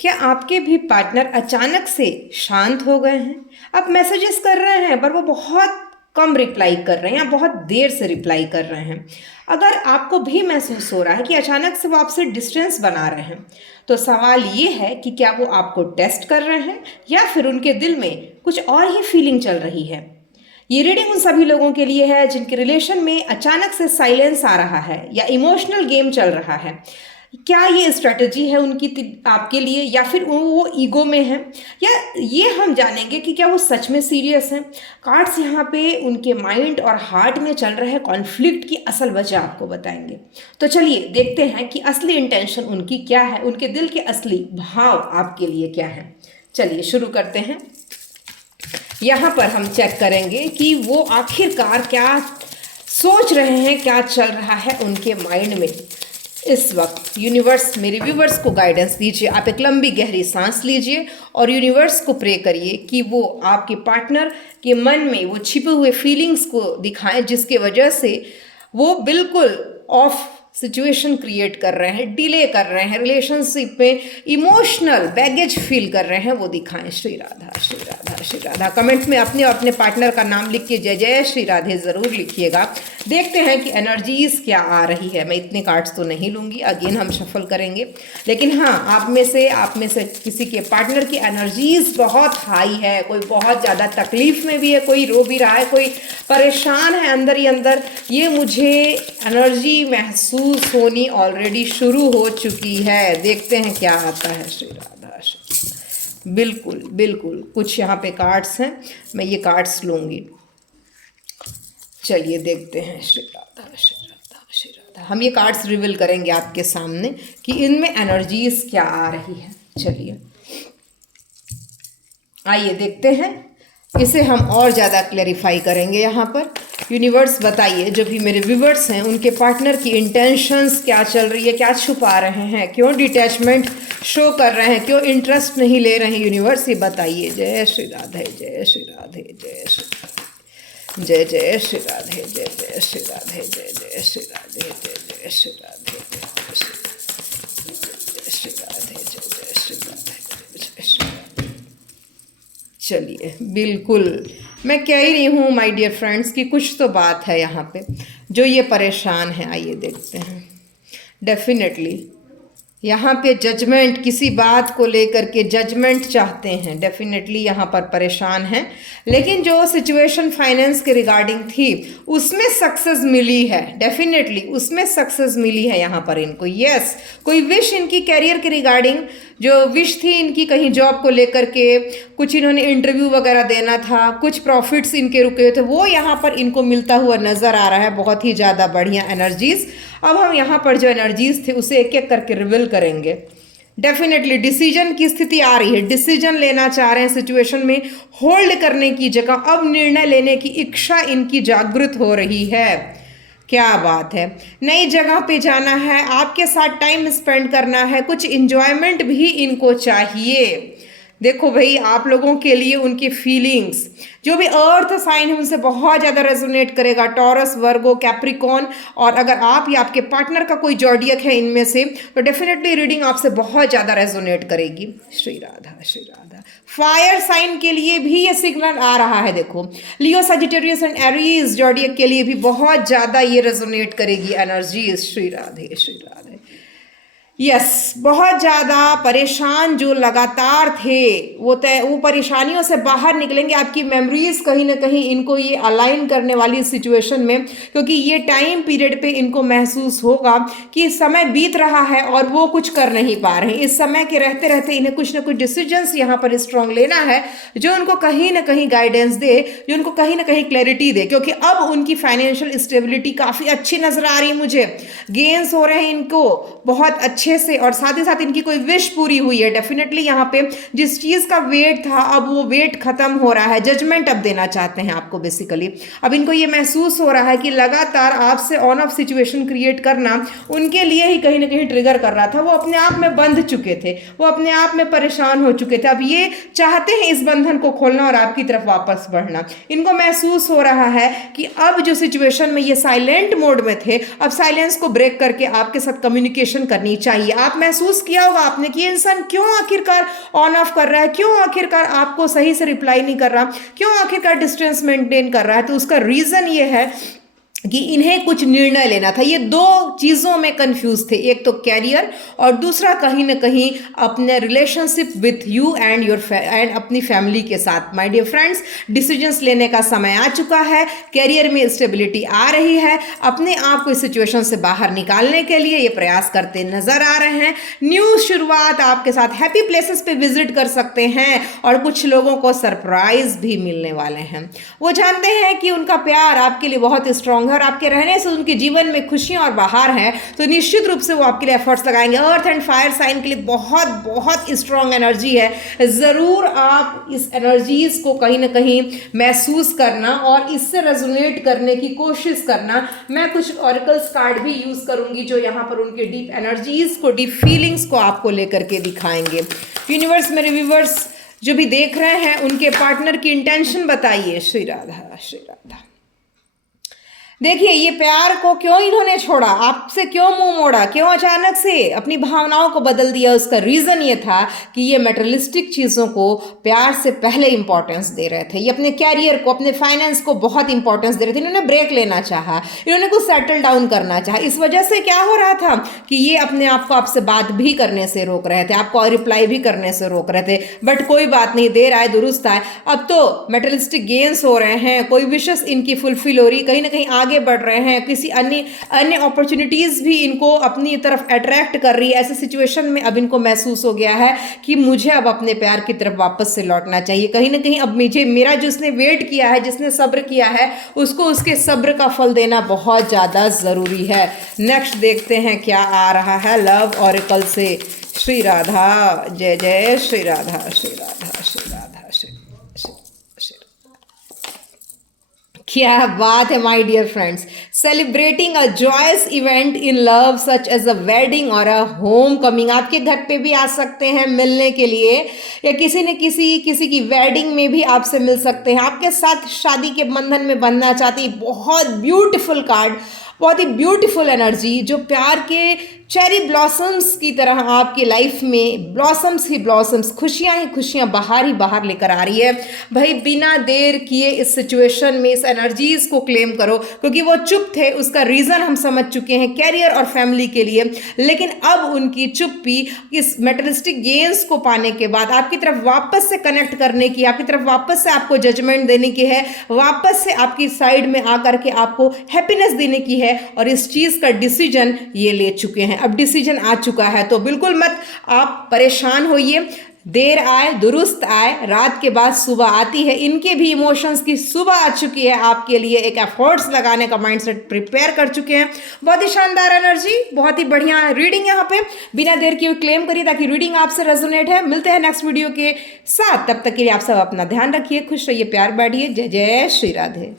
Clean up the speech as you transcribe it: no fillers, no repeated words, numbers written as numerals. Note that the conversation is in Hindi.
क्या आपके भी पार्टनर अचानक से शांत हो गए हैं? आप मैसेजेस कर रहे हैं पर वो बहुत कम रिप्लाई कर रहे हैं या बहुत देर से रिप्लाई कर रहे हैं। अगर आपको भी महसूस हो रहा है कि अचानक से वो आपसे डिस्टेंस बना रहे हैं, तो सवाल ये है कि क्या वो आपको टेस्ट कर रहे हैं या फिर उनके दिल में कुछ और ही फीलिंग चल रही है। ये रीडिंग उन सभी लोगों के लिए है जिनके रिलेशन में अचानक से साइलेंस आ रहा है या इमोशनल गेम चल रहा है। क्या ये स्ट्रेटजी है उनकी आपके लिए, या फिर वो ईगो में है, या ये हम जानेंगे कि क्या वो सच में सीरियस हैं। कार्ड्स यहाँ पे उनके माइंड और हार्ट में चल रहे कॉन्फ्लिक्ट की असल वजह आपको बताएंगे। तो चलिए देखते हैं कि असली इंटेंशन उनकी क्या है, उनके दिल के असली भाव आपके लिए क्या है। चलिए शुरू करते हैं। यहाँ पर हम चेक करेंगे कि वो आखिरकार क्या सोच रहे हैं, क्या चल रहा है उनके माइंड में इस वक्त। यूनिवर्स मेरे व्यूवर्स को गाइडेंस दीजिए। आप एक लंबी गहरी सांस लीजिए और यूनिवर्स को प्रे करिए कि वो आपके पार्टनर के मन में वो छिपे हुए फीलिंग्स को दिखाएं, जिसके वजह से वो बिल्कुल ऑफ सिचुएशन क्रिएट कर रहे हैं, डिले कर रहे हैं, रिलेशनशिप में इमोशनल बैगेज फील कर रहे हैं, वो दिखाएं। श्री राधा श्री राधा श्री राधा। कमेंट में अपने और अपने पार्टनर का नाम लिख के जय जय श्री राधे ज़रूर लिखिएगा। देखते हैं कि एनर्जीज क्या आ रही है। मैं इतने कार्ड्स तो नहीं लूँगी, अगेन हम शफल करेंगे, लेकिन हाँ आप में से किसी के पार्टनर की एनर्जीज बहुत हाई है, कोई बहुत ज़्यादा तकलीफ में भी है, कोई रो भी रहा है, कोई परेशान है अंदर ही अंदर। ये मुझे एनर्जी महसूस होनी ऑलरेडी शुरू हो चुकी है। देखते हैं क्या आता है। श्री राधा श्री। बिल्कुल बिल्कुल कुछ यहाँ पे कार्ड्स हैं, मैं ये कार्ड्स लूँगी। चलिए देखते हैं। श्री राधा श्री राधा श्री राधा। हम ये कार्ड्स रिवील करेंगे आपके सामने कि इनमें एनर्जीज क्या आ रही है। चलिए आइए देखते हैं, इसे हम और ज़्यादा क्लैरिफाई करेंगे। यहाँ पर यूनिवर्स बताइए, जो भी मेरे व्यूवर्स हैं उनके पार्टनर की इंटेंशंस क्या चल रही है, क्या छुपा रहे हैं, क्यों डिटैचमेंट शो कर रहे हैं, क्यों इंटरेस्ट नहीं ले रहे हैं। यूनिवर्स ये बताइए। जय श्री राधे जय श्री राधे जय श्री जय जय श्री राधे जय जय श्री राधे जय जय श्री राधे जय जय श्री राधे जय श्री राधे जय जय श्री राधे जय श्री राधे। चलिए बिल्कुल मैं कह ही रही हूँ माय डियर फ्रेंड्स कि कुछ तो बात है यहाँ पे जो ये परेशान है। आइए देखते हैं। डेफिनेटली यहाँ पे जजमेंट, किसी बात को लेकर के जजमेंट चाहते हैं, डेफिनेटली यहाँ पर परेशान हैं। लेकिन जो सिचुएशन फाइनेंस के रिगार्डिंग थी उसमें सक्सेस मिली है, डेफिनेटली उसमें सक्सेस मिली है यहाँ पर इनको। यस, कोई विश इनकी कैरियर के रिगार्डिंग जो विश थी इनकी, कहीं जॉब को लेकर के कुछ इन्होंने इंटरव्यू वगैरह देना था, कुछ प्रॉफिट्स इनके रुके हुए थे, वो यहाँ पर इनको मिलता हुआ नज़र आ रहा है। बहुत ही ज़्यादा बढ़िया एनर्जीज। अब हम यहाँ पर जो एनर्जीज थे उसे एक एक करके रिवील करेंगे। डेफिनेटली डिसीजन की स्थिति आ रही है, डिसीजन लेना चाह रहे हैं, सिचुएशन में होल्ड करने की जगह अब निर्णय लेने की इच्छा इनकी जागृत हो रही है। क्या बात है। नई जगह पे जाना है, आपके साथ टाइम स्पेंड करना है, कुछ इंजॉयमेंट भी इनको चाहिए। देखो भाई, आप लोगों के लिए उनकी फीलिंग्स, जो भी अर्थ साइन है उनसे बहुत ज़्यादा रेजोनेट करेगा। टॉरस, वर्गो, कैप्रिकॉन, और अगर आप या आपके पार्टनर का कोई जॉडियक है इनमें से, तो डेफिनेटली रीडिंग आपसे बहुत ज़्यादा रेजोनेट करेगी। श्री राधा श्री राधा। फायर साइन के लिए भी ये सिग्नल आ रहा है। देखो, लियो, सजिटेरियस एंड एरीज जॉडियक के लिए भी बहुत ज़्यादा ये रेजोनेट करेगी एनर्जीज। श्री राधे श्री राधे। यस, बहुत ज़्यादा परेशान जो लगातार थे वो परेशानियों से बाहर निकलेंगे। आपकी मेमोरीज कहीं ना कहीं इनको ये अलाइन करने वाली सिचुएशन में, क्योंकि ये टाइम पीरियड पे इनको महसूस होगा कि समय बीत रहा है और वो कुछ कर नहीं पा रहे हैं। इस समय के रहते रहते इन्हें कुछ ना कुछ डिसीजंस यहाँ पर स्ट्रॉन्ग लेना है जो उनको कहीं ना कहीं गाइडेंस दे, जो उनको कहीं ना कहीं क्लैरिटी दे। क्योंकि अब उनकी फाइनेंशियल स्टेबिलिटी काफ़ी अच्छी नजर आ रही है मुझे, गेन्स हो रहे हैं इनको बहुत अच्छे से, और साथ ही साथ इनकी कोई विश पूरी हुई है। डेफिनेटली यहाँ पे जिस चीज का वेट था अब वो वेट खत्म हो रहा है। जजमेंट अब देना चाहते हैं आपको बेसिकली। अब इनको ये महसूस हो रहा है कि लगातार आपसे ऑन ऑफ सिचुएशन क्रिएट करना उनके लिए ही कहीं ना कहीं ट्रिगर कर रहा था। वो अपने आप में बंध चुके थे, वो अपने आप में परेशान हो चुके थे। अब ये चाहते हैं इस बंधन को खोलना और आपकी तरफ वापस बढ़ना। इनको महसूस हो रहा है कि अब जो सिचुएशन में ये साइलेंट मोड में थे, अब साइलेंस को ब्रेक करके आपके साथ कम्युनिकेशन करनी चाहिए। चाहिए। आप महसूस किया होगा आपने कि ये इंसान क्यों आखिरकार ऑन ऑफ कर रहा है, क्यों आखिरकार आपको सही से रिप्लाई नहीं कर रहा, क्यों आखिरकार डिस्टेंस मेंटेन कर रहा है। तो उसका रीजन ये है कि इन्हें कुछ निर्णय लेना था। ये दो चीजों में कंफ्यूज थे, एक तो कैरियर और दूसरा कहीं ना कहीं अपने relationship with you and and अपनी फैमिली के साथ। माय डियर फ्रेंड्स, डिसीजंस लेने का समय आ चुका है, कैरियर में स्टेबिलिटी आ रही है, अपने आप को इस सिचुएशन से बाहर निकालने के लिए ये प्रयास करते नजर आ रहे हैं। न्यू शुरुआत आपके साथ, हैप्पी प्लेसेस पे विजिट कर सकते हैं और कुछ लोगों को सरप्राइज भी मिलने वाले हैं। वो जानते हैं कि उनका प्यार आपके लिए बहुत स्ट्रांग है और आपके रहने से उनके जीवन में खुशियां और बहार है, तो निश्चित रूप से वो आपके लिए एफर्ट्स लगाएंगे। अर्थ एंड फायर साइन के लिए बहुत बहुत स्ट्रांग एनर्जी है। जरूर आप इस एनर्जीज को कहीं ना कहीं महसूस करना और इससे रेजोनेट करने की कोशिश करना। मैं कुछ ऑरेकल्स कार्ड भी यूज करूंगी जो यहाँ पर उनके डीप एनर्जीज को, डीप फीलिंग्स को आपको लेकर के दिखाएंगे। यूनिवर्स, मेरे व्यूवर्स जो भी देख रहे हैं, उनके पार्टनर की इंटेंशन बताइए। श्री राधा, श्री राधा। देखिए, ये प्यार को क्यों इन्होंने छोड़ा, आपसे क्यों मुंह मोड़ा, क्यों अचानक से अपनी भावनाओं को बदल दिया। उसका रीजन ये था कि ये मटेरियलिस्टिक चीजों को प्यार से पहले इंपॉर्टेंस दे रहे थे। ये अपने कैरियर को, अपने फाइनेंस को बहुत इंपॉर्टेंस दे रहे थे। इन्होंने ब्रेक लेना चाहा, इन्होंने कुछ सेटल डाउन करना चाहा। इस वजह से क्या हो रहा था कि ये अपने आप को आपसे बात भी करने से रोक रहे थे, आपको रिप्लाई भी करने से रोक रहे थे। बट कोई बात नहीं, देर आए दुरुस्त आए। अब तो मटेरियलिस्टिक गेन्स हो रहे हैं, कोई विशेष इनकी फुलफिल हो रही, कहीं ना कहीं आगे बढ़ रहे हैं, किसी अन्य अपॉर्चुनिटीज भी इनको अपनी तरफ अट्रैक्ट कर रही है। ऐसे सिचुएशन में अब इनको महसूस हो गया है कि मुझे अब अपने प्यार की तरफ वापस से लौटना चाहिए। कहीं ना कहीं अब मुझे, मेरा जिसने वेट किया है, जिसने सब्र किया है, उसको उसके सब्र का फल देना बहुत ज्यादा जरूरी है। नेक्स्ट देखते हैं क्या आ रहा है लव ऑरेकल से। श्री राधा, जय जय श्री राधा, श्री राधा, श्री राधा, श्री। क्या बात है my dear friends, celebrating a joyous event in love such as a wedding और अ होम कमिंग। आपके घर पे भी आ सकते हैं मिलने के लिए, या किसी न किसी की वेडिंग में भी आपसे मिल सकते हैं, आपके साथ शादी के बंधन में बंधना चाहती। बहुत ब्यूटीफुल कार्ड, बहुत ही ब्यूटीफुल एनर्जी जो प्यार के चेरी ब्लॉसम्स की तरह आपकी लाइफ में ब्लॉसम्स ही ब्लॉसम्स, खुशियां ही खुशियां बाहर ही बाहर लेकर आ रही है। भाई बिना देर किए इस सिचुएशन में इस एनर्जीज को क्लेम करो, क्योंकि वो चुप थे, उसका रीजन हम समझ चुके हैं, कैरियर और फैमिली के लिए। लेकिन अब उनकी चुप्पी इस मेटेरियलिस्टिक गेन्स को पाने के बाद आपकी तरफ वापस से कनेक्ट करने की, आपकी तरफ वापस से आपको जजमेंट देने की है, वापस से आपकी साइड में आकर के आपको हैप्पीनेस देने की है। और इस चीज का डिसीजन ये ले चुके हैं। अब डिसीजन आ चुका है, तो बिल्कुल मत आप परेशान होइए। देर आए दुरुस्त आए, रात के बाद सुबह आती है। इनके भी इमोशंस की सुबह आ चुकी है आपके लिए, एक एफर्ट्स लगाने का माइंडसेट प्रिपेयर कर चुके हैं। बहुत ही शानदार एनर्जी, बहुत ही बढ़िया रीडिंग यहाँ पे। बिना देर किए क्लेम करिए ताकि रीडिंग आपसे रेजोनेट है। मिलते हैं नेक्स्ट वीडियो के साथ, तब तक के लिए आप सब अपना ध्यान रखिए, खुश रहिए, प्यार बांटिए। जय जय श्री राधे।